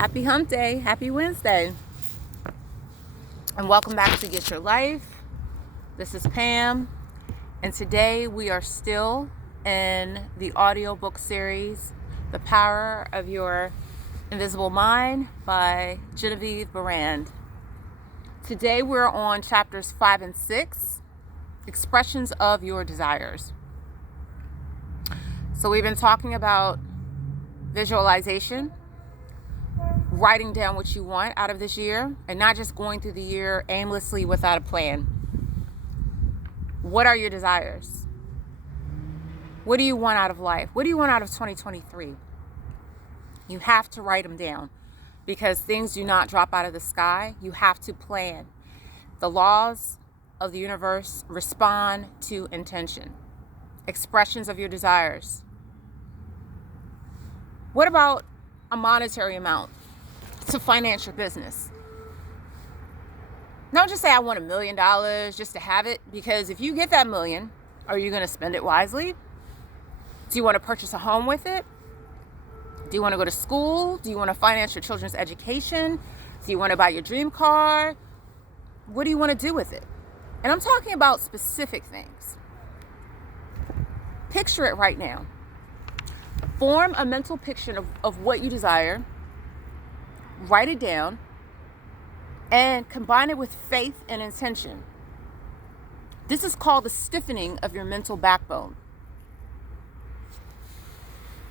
Happy hump day, happy Wednesday, and welcome back to Get Your Life. This is Pam, and today we are still in the audiobook series, The Power of Your Invisible Mind by Genevieve Barand. Today we're on chapters 5 and 6, Expressions of Your Desires. So we've been talking about visualization, writing down what you want out of this year, and not just going through the year aimlessly without a plan. What are your desires? What do you want out of life? What do you want out of 2023? You have to write them down because things do not drop out of the sky. You have to plan. The laws of the universe respond to intention. Expressions of your desires. What about a monetary amount to finance your business? Don't just say I want $1 million just to have it, because if you get that million, are you going to spend it wisely? Do you want to purchase a home with it? Do you want to go to school? Do you want to finance your children's education? Do you want to buy your dream car? What do you want to do with it? And I'm talking about specific things. Picture it right now. Form a mental picture of what you desire. Write it down and combine it with faith and intention. This is called the stiffening of your mental backbone.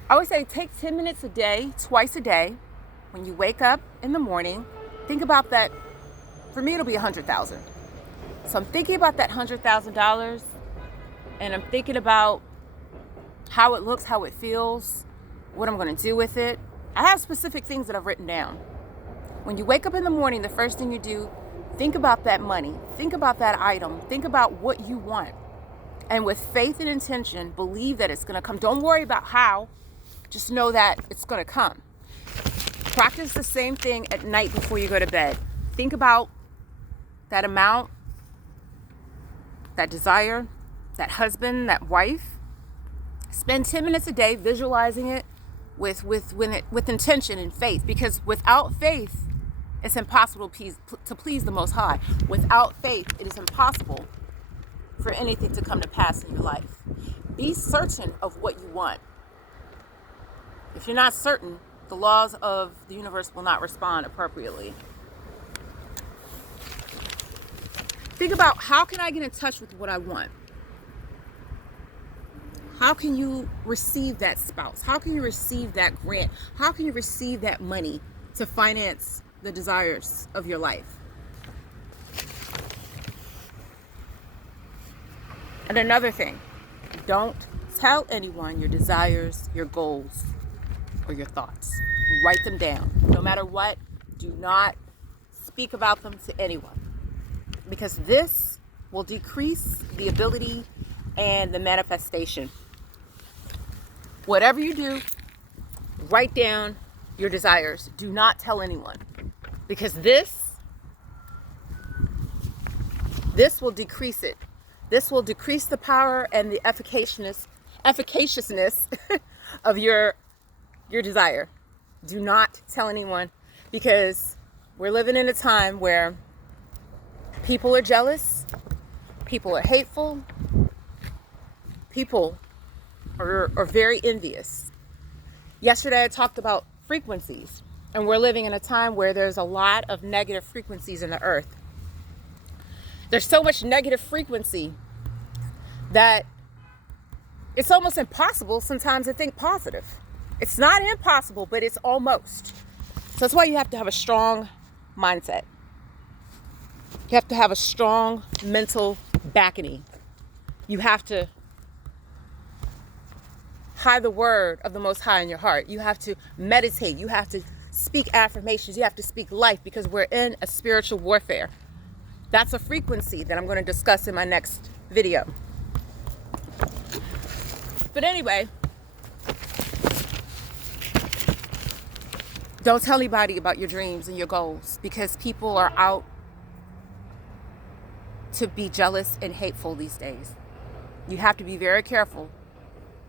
I always say take 10 minutes a day, twice a day. When you wake up in the morning, think about that. For me, it'll be $100,000. So I'm thinking about that $100,000, and I'm thinking about how it looks, how it feels, what I'm going to do with it. I have specific things that I've written down. When you wake up in the morning, the first thing you do, think about that money, think about that item, think about what you want. And with faith and intention, believe that it's going to come. Don't worry about how, just know that it's going to come. Practice the same thing at night before you go to bed. Think about that amount, that desire, that husband, that wife. Spend 10 minutes a day visualizing it with intention and faith, because without faith, it's impossible to please the Most High. Without faith, it is impossible for anything to come to pass in your life. Be certain of what you want. If you're not certain, the laws of the universe will not respond appropriately. Think about, how can I get in touch with what I want? How can you receive that spouse? How can you receive that grant? How can you receive that money to finance the desires of your life? And another thing, don't tell anyone your desires, your goals, or your thoughts. Write them down. No matter what, do not speak about them to anyone, because this will decrease the ability and the manifestation. Whatever you do, write down your desires. Do not tell anyone, because this will decrease it. This will decrease the power and the efficaciousness of your desire. Do not tell anyone, because we're living in a time where people are jealous, people are hateful, people are very envious. Yesterday I talked about frequencies, and we're living in a time where there's a lot of negative frequencies in the earth. There's so much negative frequency that it's almost impossible sometimes to think positive. It's not impossible, but it's almost. So that's why you have to have a strong mindset. You have to have a strong mental backing. You have to hide the word of the Most High in your heart. You have to meditate. You have to speak affirmations. You have to speak life, because we're in a spiritual warfare. That's a frequency that I'm going to discuss in my next video. But anyway, don't tell anybody about your dreams and your goals, because people are out to be jealous and hateful these days. You have to be very careful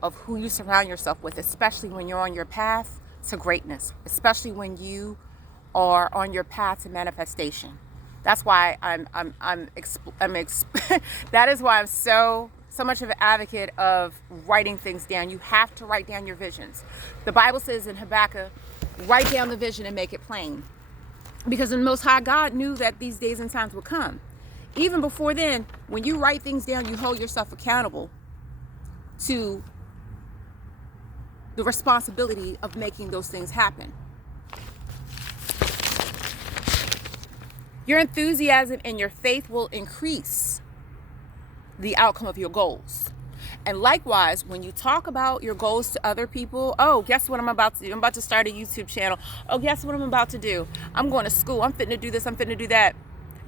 of who you surround yourself with, especially when you're on your path to greatness, especially when you are on your path to manifestation. That's why that is why I'm so much of an advocate of writing things down. You have to write down your visions. The Bible says in Habakkuk, write down the vision and make it plain. Because the Most High God knew that these days and times would come. Even before then, when you write things down, you hold yourself accountable to the responsibility of making those things happen. Your enthusiasm and your faith will increase the outcome of your goals. And likewise, when you talk about your goals to other people, oh, guess what I'm about to do? I'm about to start a YouTube channel. Oh, guess what I'm about to do? I'm going to school. I'm fitting to do this. I'm fitting to do that.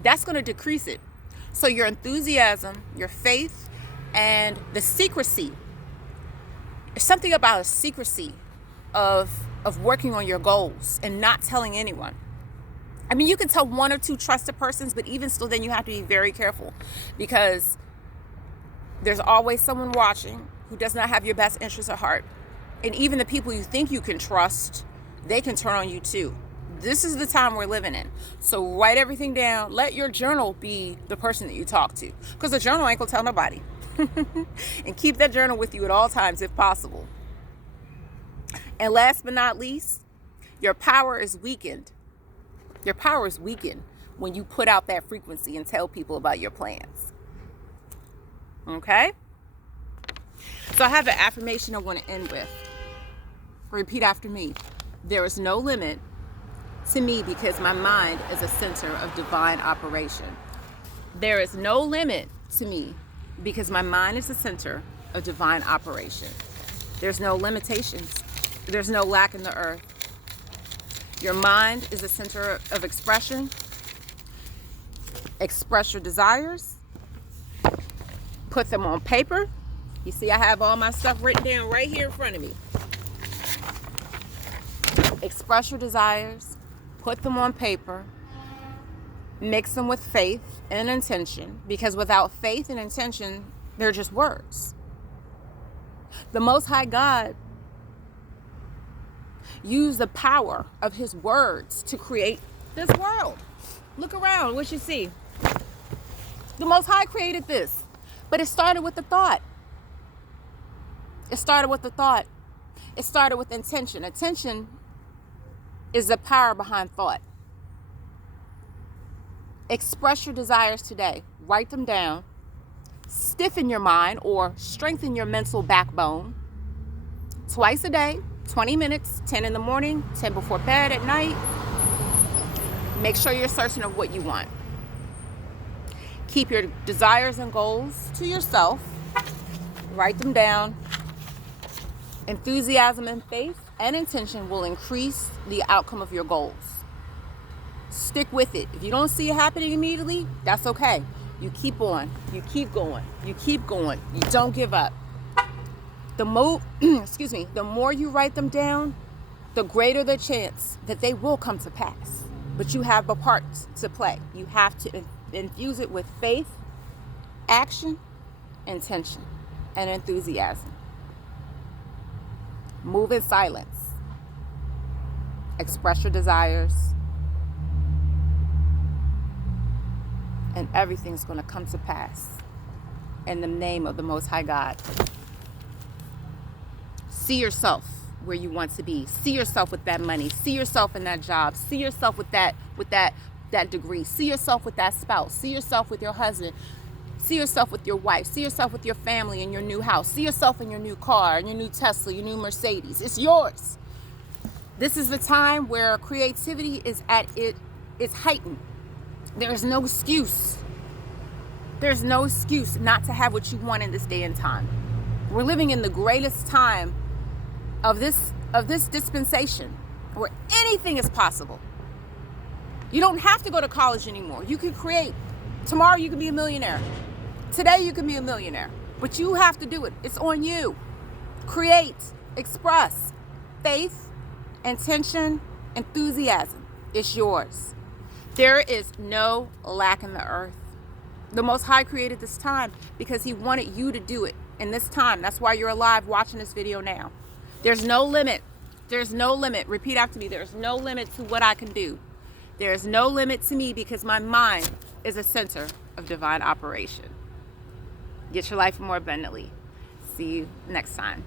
That's going to decrease it. So your enthusiasm, your faith, and the secrecy. There's something about a secrecy of working on your goals and not telling anyone. I mean, you can tell one or two trusted persons, but even still, then you have to be very careful, because there's always someone watching who does not have your best interests at heart. And even the people you think you can trust, they can turn on you too. This is the time we're living in. So write everything down. Let your journal be the person that you talk to, because the journal ain't gonna tell nobody. And keep that journal with you at all times if possible. And last but not least, your power is weakened. Your power is weakened when you put out that frequency and tell people about your plans. Okay? So I have an affirmation I want to end with. Repeat after me. There is no limit to me because my mind is a center of divine operation. There is no limit to me because my mind is the center of divine operation. There's no limitations. There's no lack in the earth. Your mind is the center of expression. Express your desires. Put them on paper. You see, I have all my stuff written down right here in front of me. Express your desires. Put them on paper. Mix them with faith and intention, because without faith and intention, they're just words. The Most High God used the power of his words to create this world. Look around, what you see? The Most High created this. But it started with the thought. It started with the thought. It started with intention. Intention is the power behind thought. Express your desires today. Write them down. Stiffen your mind or strengthen your mental backbone. Twice a day, 20 minutes, 10 in the morning, 10 before bed at night. Make sure you're certain of what you want. Keep your desires and goals to yourself. Write them down. Enthusiasm and faith and intention will increase the outcome of your goals. Stick with it. If you don't see it happening immediately, that's okay. You keep on. You keep going. You keep going. You don't give up. The more you write them down, the greater the chance that they will come to pass. But you have a part to play. You have to infuse it with faith, action, intention, and enthusiasm. Move in silence. Express your desires. And everything's going to come to pass in the name of the Most High God. See yourself where you want to be. See yourself with that money. See yourself in that job. See yourself with that degree. See yourself with that spouse. See yourself with your husband. See yourself with your wife. See yourself with your family in your new house. See yourself in your new car, in your new Tesla, your new Mercedes. It's yours. This is the time where creativity is at its heightened. There's no excuse. There's no excuse not to have what you want in this day and time. We're living in the greatest time of this dispensation where anything is possible. You don't have to go to college anymore. You can create. Tomorrow you can be a millionaire. Today you can be a millionaire. But you have to do it. It's on you. Create. Express. Faith, intention, enthusiasm. It's yours. There is no lack in the earth. The Most High created this time because he wanted you to do it in this time. That's why you're alive watching this video now. There's no limit. There's no limit. Repeat after me. There's no limit to what I can do. There is no limit to me because my mind is a center of divine operation. Get your life more abundantly. See you next time.